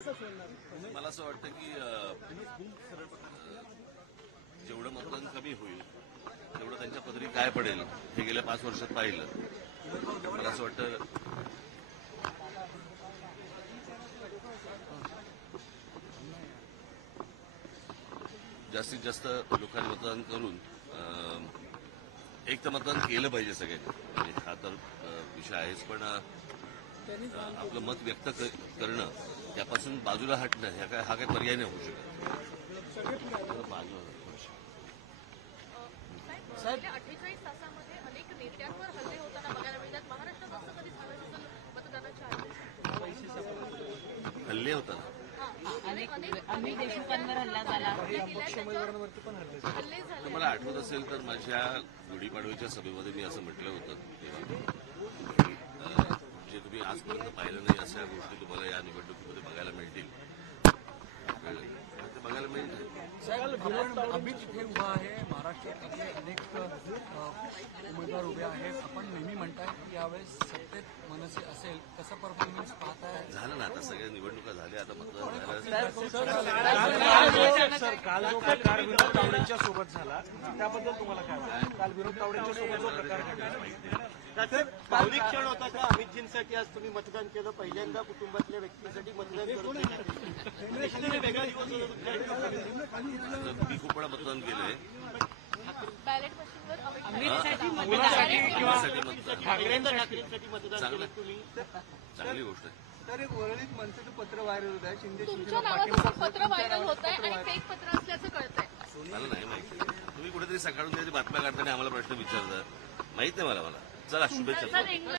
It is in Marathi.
मला असं वाटतं की जेवढं मतदान कमी होईल तेवढं त्यांच्या पदरी काय पडेल हे गेल्या 5 वर्षात पाहिलं. मला असं वाटतं जास्तीत जास्त लोकांनी मतदान करून एक तर मतदान केलं पाहिजे सगळ्यांनी. म्हणजे हा तर विषय आहेच, पण आपलं मत व्यक्त करणं त्यापासून बाजूला हटणं हा काही पर्याय नाही होऊ शकत. साहेब 48 तासामध्ये अनेक नेत्यांवर हल्ले होताना बघायला मिळतात. महाराष्ट्रात असं कधी झालं नसेल मतदानाच्या हल्ले होतात. अनेक देशमुखांवर हल्ला झाला. हल्ले झाले. मला आठवत असेल तर माझ्या गुढीपाडव्याच्या सभेमध्ये मी असं म्हटलं होतं तेव्हा जे तुम्ही आजपर्यंत पाहिलं नाही अशा गोष्टी तुम्हाला या निवडणुकीमध्ये बघायला मिळतील. ते बघायला मिळतील. साहेब, आम्ही जिथे उभा आहे महाराष्ट्रात आपले अनेक उमेदवार उभे आहेत. आपण नेहमी म्हणताय की यावेळेस सत्तेत मनसे असेल, कसं परफॉर्मन्स पाहताय? झालं ना, आता सगळ्या निवडणुका झाल्या, आता मतदान झालं. काल जो प्रकार विनोद तावडेंच्या सोबत झाला त्याबद्दल तुम्हाला काय वाटतं? काल विनोद तावडेंच्या सोबत जो प्रकार घडला त्याचे भावनिक क्षण होता का? अमितजींसाठी आज तुम्ही मतदान केलं, पहिल्यांदा कुटुंबातल्या व्यक्तीसाठी मतदान करून वेगळा दिवस होता. मी खूप वेळा मतदान केलंय. बॅलेट मशीनवर ठाकरेंसाठी मतदान केलं तुम्ही. चांगली गोष्ट आहे. तर एक वरळीत मनसेचं पत्र व्हायरल होत आहे. शिंदे तुमच्या नावाचं पत्र व्हायरल होत आहे आणि फेक पत्र असल्याचं कळतंय. मला नाही माहिती. तुम्ही कुठेतरी सकाळून काहीतरी बातम्या काढताना आम्हाला प्रश्न विचारता. माहित नाही मला. चला, शुभेच्छा.